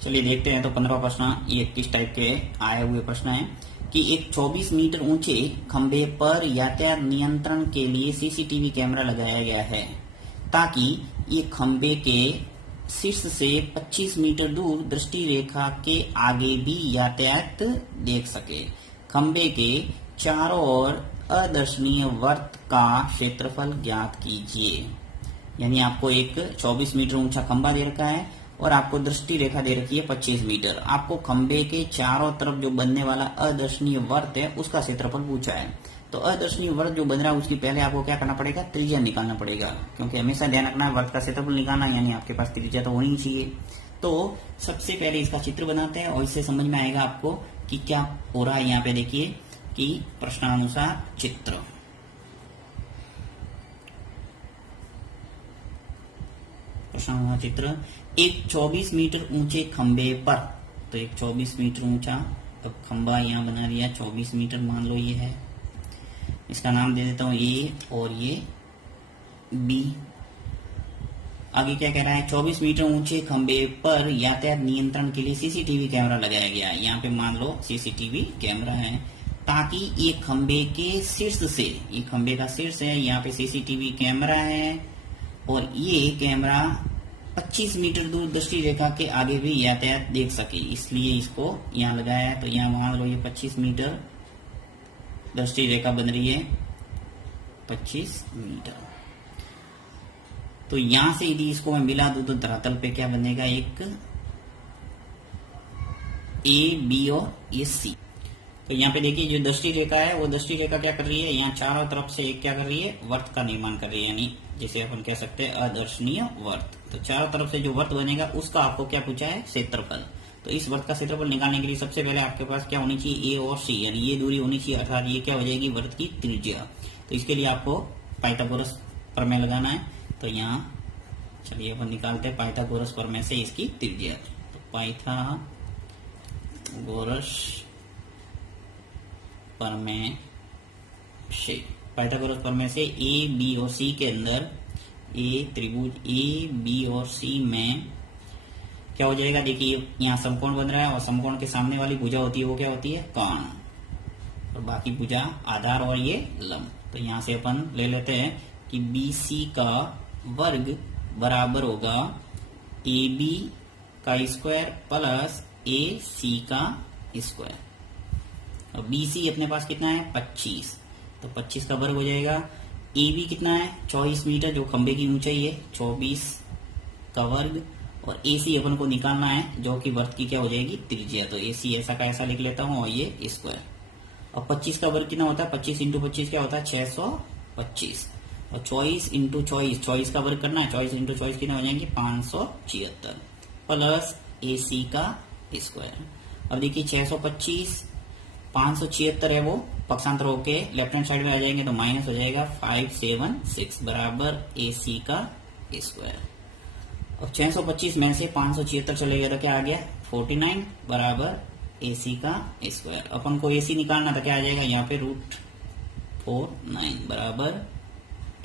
चलिए देखते हैं। तो 15वां प्रश्न ये किस टाइप के आए हुए प्रश्न है कि एक 24 मीटर ऊंचे खंभे पर यातायात नियंत्रण के लिए सीसीटीवी कैमरा लगाया गया है ताकि ये खंभे के शीर्ष से 25 मीटर दूर दृष्टि रेखा के आगे भी यातायात देख सके। खंभे के चारों ओर अदर्शनीय वर्त का क्षेत्रफल ज्ञात कीजिए। यानी आपको एक 24 मीटर ऊंचा खंभा दे रखा है और आपको दृष्टि रेखा दे रखी है 25 मीटर। आपको खंभे के चारों तरफ जो बनने वाला अदर्शनीय वर्त है उसका क्षेत्रफल पूछा है। तो अदर्शनीय वर्त जो बन रहा है उसकी पहले आपको क्या करना पड़ेगा, त्रिज्या निकालना पड़ेगा, क्योंकि हमेशा ध्यान रखना है वर्त का क्षेत्रफल निकालना, यानी आपके पास त्रिज्या तो होनी चाहिए। तो सबसे पहले इसका चित्र बनाते हैं और इससे समझ में आएगा आपको कि क्या हो रहा है। यहाँ पे देखिए कि प्रश्नानुसार चित्र, प्रश्नानुसार चित्र, एक 24 मीटर ऊंचे खंभे पर, तो एक 24 मीटर ऊंचा अब खंभा यहाँ बना दिया 24 मीटर मान लो ये है, इसका नाम दे देता हूं ए और ये बी। आगे क्या कह रहा है, 24 मीटर ऊंचे खंभे पर यातायात नियंत्रण के लिए सीसीटीवी कैमरा लगाया गया है। यहाँ पे मान लो सीसीटीवी कैमरा है ताकि ये खंभे के शीर्ष से, ये खंभे का शीर्ष है, यहाँ पे सीसीटीवी कैमरा है और ये कैमरा 25 मीटर दूर दृष्टि रेखा के आगे भी यातायात देख सके, इसलिए इसको यहाँ लगाया है। तो यहाँ मान लो ये 25 मीटर दृष्टि रेखा बन रही है 25 मीटर। तो यहां से यदि इसको मैं मिला दूं तो धरातल पे क्या बनेगा, एक ए बी और ये सी। तो यहाँ पे देखिए जो दृष्टि रेखा है वो दृष्टि रेखा क्या कर रही है, यहाँ चारों तरफ से एक क्या कर रही है, वर्त का निर्माण कर रही है, यानी जिसे अपन कह सकते हैं अदर्शनीय वर्त। तो चारों तरफ से जो वर्त बनेगा उसका आपको क्या पूछा है, क्षेत्रफल। तो इस वर्त का क्षेत्रफल निकालने के लिए सबसे पहले आपके पास क्या होनी चाहिए, ए और सी, यानी ये दूरी होनी चाहिए, अर्थात ये क्या हो जाएगी, वर्त की त्रिज्या। तो इसके लिए आपको पाइथागोरस प्रमेय लगाना है। तो यहाँ चलिए अपन निकालते हैं पाइथागोरस प्रमेय से इसकी त्रिज्या। तो पाइथागोरस प्रमेय से, पाइथागोरस प्रमेय से ए बी और सी के अंदर, ए त्रिभुज ए बी और सी में क्या हो जाएगा, देखिए यहाँ समकोण बन रहा है और समकोण के सामने वाली भुजा होती है वो क्या होती है, कर्ण, और बाकी भुजा आधार और ये लंब। तो यहाँ से अपन ले लेते हैं कि बी सी का वर्ग बराबर होगा ए बी का स्क्वायर प्लस ए सी का स्क्वायर। और बी सी अपने पास कितना है 25, तो 25 का वर्ग हो जाएगा। ए बी कितना है 24 मीटर, जो खंबे की ऊंचाई है 24 का वर्ग, और ए सी अपन को निकालना है जो कि वर्त की क्या हो जाएगी, त्रिज्या। तो ए सी ऐसा का ऐसा लिख लेता हूं और ये स्क्वायर। और 25 का वर्ग कितना होता है, 25 इंटू 25 क्या होता है 625, और 24 इंटू 24 का वर्ग करना है, 24 इंटू 24 कितना हो जाएंगे 576 प्लस ए सी का स्क्वायर। अब देखिए 625 576 है वो पक्षांतर होके लेफ्ट हैंड साइड में आ जाएंगे तो माइनस हो जाएगा 576 बराबर ए सी का स्क्वायर। और 625 में से 576 चले गया तो क्या आ गया 49 बराबर ए सी का स्क्वायर। अपन को ए सी निकालना था, क्या आ जाएगा यहाँ पे √49 बराबर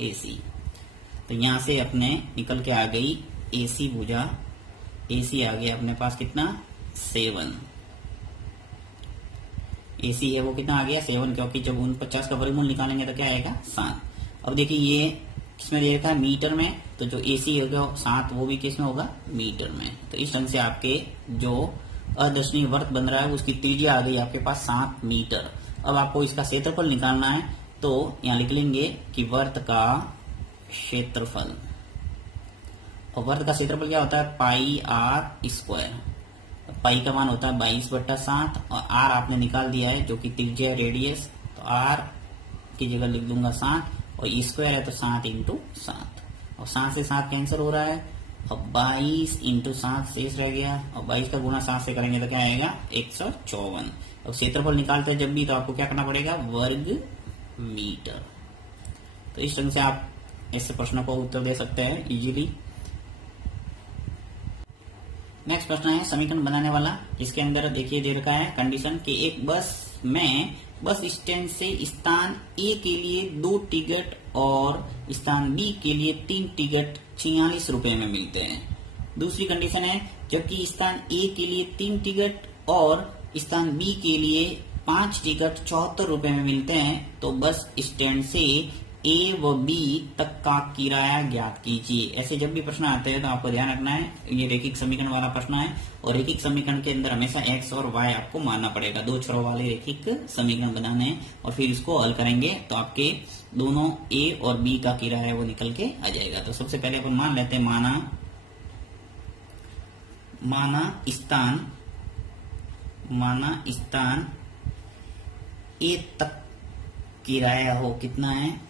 ए सी। तो यहाँ से अपने निकल के आ गई ए सी भुजा, ए सी आ गया अपने पास कितना 7, ए सी है वो कितना आ गया 7, क्योंकि जब 49 का वर्गमूल निकालेंगे तो क्या आएगा 7। अब देखिए ये किसमें दे रखा है, मीटर में, तो जो ए सी होगा 7 वो भी किसमें होगा, मीटर में। तो इस ढंग से आपके जो अदर्शनीय वर्त बन रहा है उसकी त्रिज्या आ गई आपके पास 7 मीटर। अब आपको इसका क्षेत्रफल निकालना है, तो यहाँ लिख लेंगे कि वर्त का क्षेत्रफल, और वर्त का क्षेत्रफल क्या होता है पाई आर स्क्वायर। पाई का मान होता है 22/7 और आर आपने निकाल दिया है जो कि त्रिज्या रेडियस, तो आर की जगह लिख दूंगा 7 और स्क्वायर है तो 7 इंटू 7, और 7 से 7 कैंसिल हो रहा है। अब 22 इंटू 7 शेष रह गया, और 22 का गुणा 7 से करेंगे तो क्या आएगा 154। अब क्षेत्रफल निकालते हैं जब भी तो आपको क्या करना पड़ेगा, वर्ग मीटर। तो इस ढंग से आप ऐसे प्रश्नों को उत्तर दे सकते हैं इजीली। नेक्स्ट प्रश्न है समीकरण बनाने वाला, जिसके अंदर देखिए दे रखा है कंडीशन कि एक बस में बस स्टैंड से स्थान ए के लिए 2 टिकट और स्थान बी के लिए 3 टिकट 46 रुपए में मिलते हैं। दूसरी कंडीशन है जबकि स्थान ए के लिए 3 टिकट और स्थान बी के लिए 5 टिकट 74 रुपए में मिलते हैं, तो बस स्टैंड से ए व बी तक का किराया ज्ञात कीजिए। ऐसे जब भी प्रश्न आते हैं तो आपको ध्यान रखना है, ये रेखिक समीकरण वाला प्रश्न है और रेखिक समीकरण के अंदर हमेशा एक्स और वाई आपको मानना पड़ेगा। 2 चरों वाले रेखिक समीकरण बनाने हैं और फिर इसको हल करेंगे तो आपके दोनों ए और बी का किराया वो निकल के आ जाएगा। तो सबसे पहले अपन मान लेते हैं, माना स्थान ए तक किराया हो कितना है,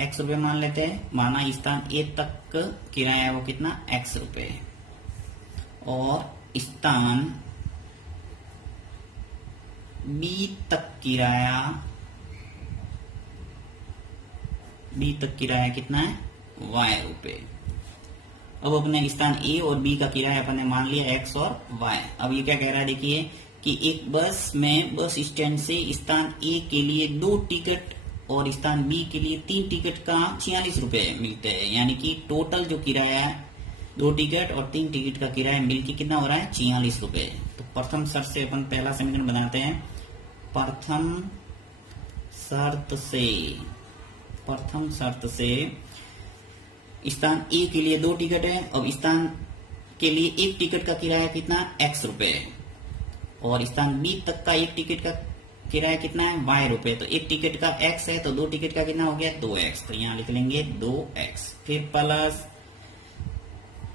एक्स रुपए मान लेते हैं। माना स्थान ए तक किराया वो कितना, एक्स रुपए, और स्थान बी तक किराया कितना है, वाई रुपए। अब अपने स्थान ए और बी का किराया अपने मान लिया एक्स और वाई। अब ये क्या कह रहा है, देखिए कि एक बस में बस स्टैंड से स्थान ए के लिए 2 टिकट और स्थान बी के लिए 3 टिकट का 46 रुपए मिलते हैं, यानी कि टोटल जो किराया 2 टिकट और 3 टिकट का किराया मिलके कितना हो रहा है, 46 रुपए। तो प्रथम शर्त से अपन पहला समीकरण बनाते हैं। प्रथम शर्त से स्थान ए के लिए 2 टिकट है और स्थान के लिए 1 टिकट का किराया कितना, एक्स रुपए, और स्थान बी तक का 1 टिकट का किराया कितना है, वाई रुपए। तो 1 टिकट का एक्स है तो 2 टिकट का कितना हो गया, 2x। तो यहाँ लिख लेंगे 2x, फिर प्लस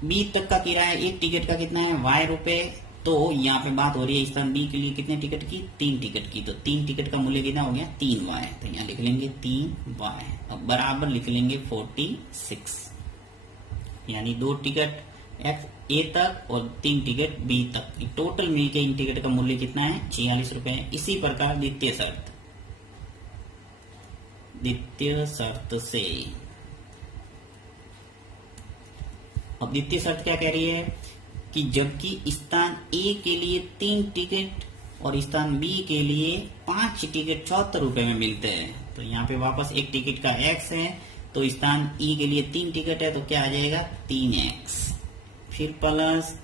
बी तक का किराया 1 टिकट का कितना है, वाई रुपए। तो यहाँ पे बात हो रही है स्थान बी के लिए कितने टिकट की, 3 टिकट की। तो 3 टिकट का मूल्य कितना हो गया, 3y। तो यहाँ लिख लेंगे 3y, अब बराबर लिख लेंगे 46, यानी 2 टिकट ए तक और 3 टिकट बी तक, टोटल मिलके इन टिकट का मूल्य कितना है, 46 रुपए। इसी प्रकार द्वितीय शर्त से, अब द्वितीय शर्त क्या कह रही है कि जबकि स्थान ए के लिए 3 टिकट और स्थान बी के लिए 5 टिकट 74 रुपए में मिलते हैं, तो यहाँ पे वापस 1 टिकट का एक्स है, तो स्थान ई के लिए 3 टिकट है तो क्या आ जाएगा, 3x, फिर प्लस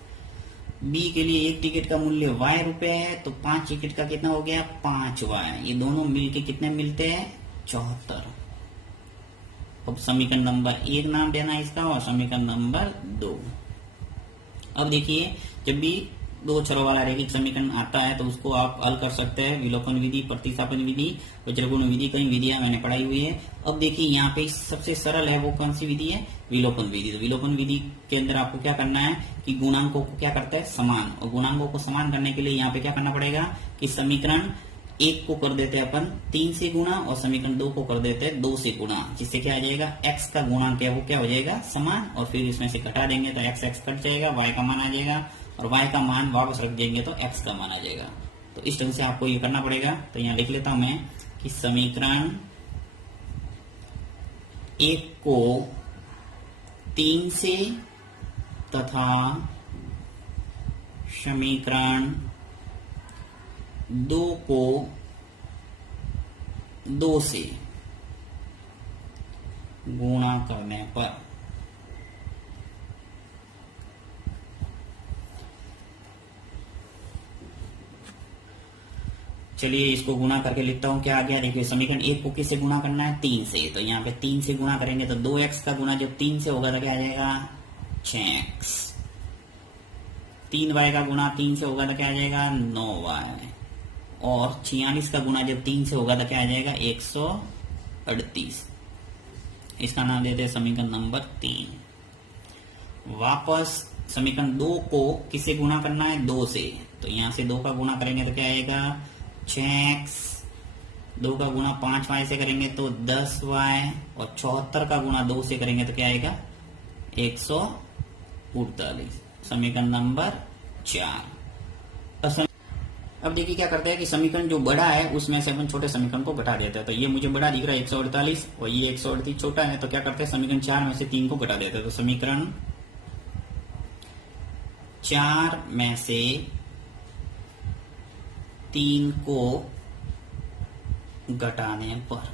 बी के लिए 1 टिकट का मूल्य वाई रुपए है, तो 5 टिकट का कितना हो गया, 5y। ये दोनों मिलके कितने मिलते हैं, 74। अब समीकरण नंबर 1 नाम देना है इसका और समीकरण नंबर 2। अब देखिए जब भी 2 चरों वाला रेखिक समीकरण आता है तो उसको आप हल कर सकते हैं, विलोपन विधि, प्रतिस्थापन विधि, वज्रगुण विधि, कई विधियां मैंने पढ़ाई हुई है। अब देखिए यहाँ पे सबसे सरल है वो कौन सी विधि है, विलोपन विधि। तो विलोपन विधि के अंदर आपको क्या करना है कि गुणांकों को क्या करता है, समान, और गुणांकों को समान करने के लिए यहाँ पे क्या करना पड़ेगा कि समीकरण 1 को कर देते हैं अपन 3 से गुणा और समीकरण 2 को कर देते हैं 2 से गुणा, जिससे क्या आ जाएगा, x का गुणांक है वो क्या हो जाएगा, समान, और फिर इसमें से घटा देंगे तो x कट जाएगा, y का मान आ जाएगा, और y का मान वापस रख देंगे तो x का मान आ जाएगा। तो इस ढंग से आपको ये करना पड़ेगा। तो यहाँ लिख लेता हूं मैं कि समीकरण 1 को 3 से तथा समीकरण 2 को 2 से गुणा करने पर चलिए इसको गुणा करके लिखता हूं, क्या आ गया, देखिए समीकरण 1 को किससे गुणा करना है, 3 से। तो यहाँ पे 3 से गुणा करेंगे तो 2x का गुणा जब 3 से होगा तो क्या आ जाएगा, 6x। 3y का गुणा 3 से होगा तो क्या आ जाएगा, 9y। और 46 का गुणा जब 3 से होगा तो क्या आ जाएगा, 138। इसका नाम देते हैं समीकरण नंबर 3। वापस समीकरण 2 को किससे गुणा करना है, 2 से। तो यहाँ से 2 का गुणा करेंगे तो क्या आएगा, 6x। 2 का गुणा 5y से करेंगे तो 10y, और 74 का गुणा 2 से करेंगे तो क्या आएगा, 148। समीकरण नंबर 4। अब देखिए क्या करते हैं कि समीकरण जो बड़ा है उसमें से अपन छोटे समीकरण को घटा देते हैं। तो ये मुझे बड़ा दिख रहा है 148 और ये 138 छोटा है, तो क्या करते हैं समीकरण 4 में से 3 को घटा देते हैं। तो समीकरण 4 में से 3 को घटाने पर,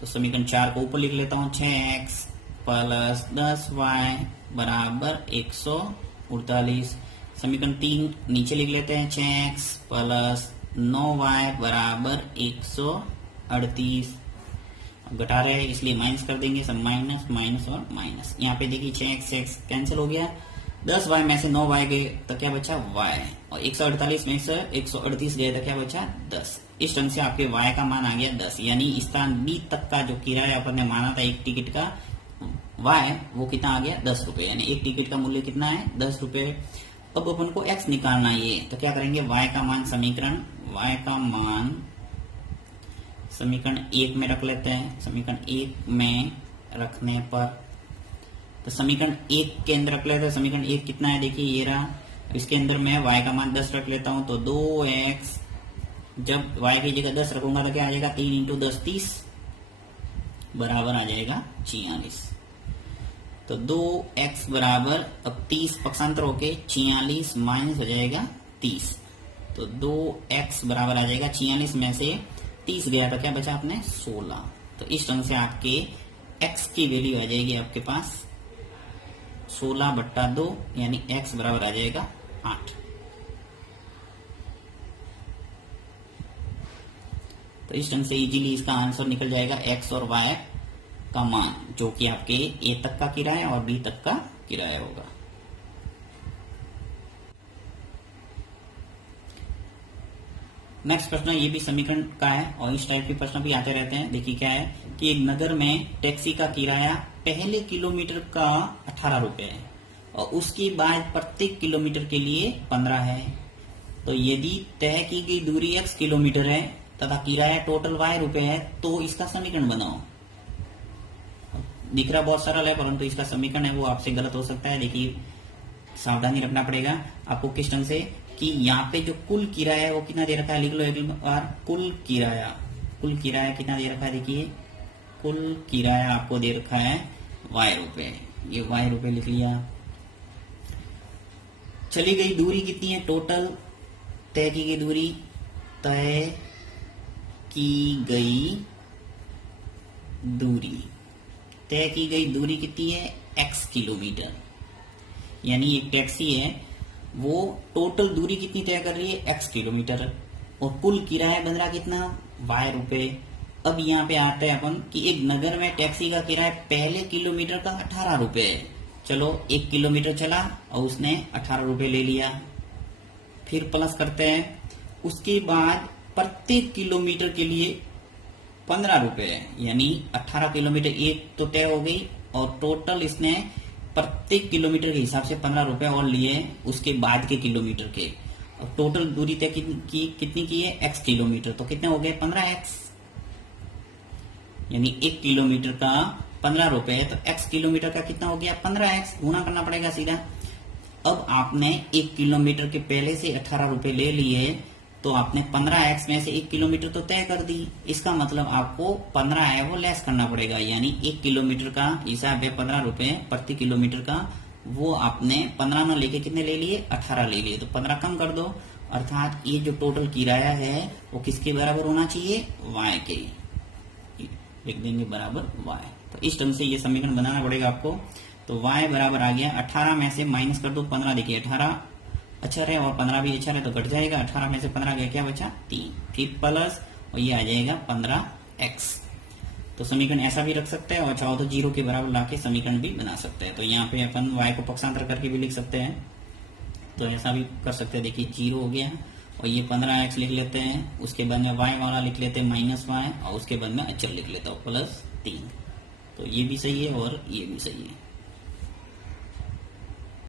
तो समीकरण 4 को ऊपर लिख लेता हूं, 6x प्लस 10y बराबर 148। समीकरण 3 नीचे लिख लेते हैं, 6x प्लस 9y बराबर 138। घटा रहे हैं इसलिए माइनस कर देंगे, सब माइनस माइनस और माइनस। यहाँ पे देखिए 6x कैंसिल हो गया, 10y में से 9y गए तो क्या बचा y, और 148 में से 138 गए तो क्या बचा 10। इस ढंग से आपके y का मान आ गया 10। यानी स्थान B तक का जो किराया अपन ने माना था एक टिकट का y, वो कितना आ गया 10 रुपए। यानी एक टिकट का मूल्य कितना है 10 रुपए। अब अपन को x निकालना है, तो क्या करेंगे, y का मान समीकरण 1 में रख लेते हैं। समीकरण 1 में रखने पर, तो समीकरण 1 के अंदर रख लेते हैं। समीकरण 1 कितना है, देखिए ये रहा। इसके अंदर मैं y का मान 10 रख लेता हूं, तो 2x, जब y की जगह 10 रखूंगा तो क्या आ जाएगा, 3 × 10 30 बराबर आ जाएगा 46। तो 2x बराबर, अब 30 पक्षांतर होके 46 माइनस हो जाएगा 30, तो 2x बराबर आ जाएगा 46 में से 30 गया तो क्या बचा अपने 16। तो इस ढंग से आपके x की वैल्यू आ जाएगी आपके पास 16/2, यानी x बराबर आ जाएगा 8। तो इस ढंग से इजीली इसका आंसर निकल जाएगा x और y का मान, जो कि आपके A तक का किराया और B तक का किराया होगा। नेक्स्ट प्रश्न, ये भी समीकरण का है और इस टाइप के प्रश्न भी आते रहते हैं। देखिए क्या है कि एक नगर में टैक्सी का किराया पहले किलोमीटर का 18 रुपए है और उसके बाद प्रत्येक किलोमीटर के लिए 15 है। तो यदि तय की गई दूरी x किलोमीटर है तथा किराया टोटल y रुपए है, तो इसका समीकरण बनाओ। दिख रहा बहुत सरल है, परंतु इसका समीकरण है वो आपसे गलत हो सकता है। देखिए सावधानी रखना पड़ेगा आपको किस ढंग से, कि यहाँ पे जो कुल किराया है वो कितना दे रखा है, लिख लो एक बार। कुल किराया कितना दे रखा है, देखिए कुल किराया आपको दे रखा है y रुपए, ये y रुपए लिख लिया। चली गई दूरी कितनी है, टोटल तय की गई दूरी, तय की गई दूरी कितनी है, x किलोमीटर। यानी एक टैक्सी है वो टोटल दूरी कितनी तय कर रही है, x किलोमीटर, और कुल किराया बन रहा कितना, y रुपए। अब यहाँ पे आते हैं अपन कि एक नगर में टैक्सी का किराया पहले किलोमीटर का 18 रुपए है। चलो 1 किलोमीटर चला और उसने 18 रुपए ले लिया, फिर प्लस करते हैं, उसके बाद प्रत्येक किलोमीटर के लिए 15 रुपए है। यानी 18 किलोमीटर एक तो तय हो गई और टोटल इसने प्रत्येक किलोमीटर के हिसाब से 15 रुपए और लिए उसके बाद के किलोमीटर के। और टोटल दूरी तय कितनी की है, x किलोमीटर, तो कितने हो गए 15x। यानी 1 किलोमीटर का 15 रुपए है, तो x किलोमीटर का कितना हो गया 15x, गुणा करना पड़ेगा सीधा। अब आपने 1 किलोमीटर के पहले से 18 रुपए ले लिए, तो आपने 15x में से 1 किलोमीटर तो तय कर दी। इसका मतलब आपको 15 है वो लेस करना पड़ेगा। यानी 1 किलोमीटर का हिसाब है 15 रुपए प्रति किलोमीटर का, वो आपने 15 न लेके कितने ले लिए, 18 ले लिए, तो 15 कम कर दो। अर्थात ये जो टोटल किराया है वो किसके बराबर होना चाहिए, y के, लिख देंगे बराबर y। तो इस ढंग से ये समीकरण बनाना पड़ेगा आपको। तो y बराबर आ गया 18 में से माइनस कर दो 15, देखिए 18 अच्छा रहे और 15 भी अच्छा रहे तो घट जाएगा। 18 में से 15 गया, क्या बचा 3, फिर प्लस, और ये आ जाएगा 15x। तो समीकरण ऐसा भी रख सकते हैं और चाहो तो 0 के बराबर लाके समीकरण भी बना सकते हैं। तो यहाँ पे अपन y को पक्षांतर करके भी लिख सकते हैं, तो ऐसा भी कर सकते हैं। देखिए 0 हो गया और ये 15x लिख लेते हैं, उसके बाद में y वाला लिख लेते हैं -y, और उसके बाद में अचर लिख लेता हूँ +3। तो ये भी सही है और ये भी सही है।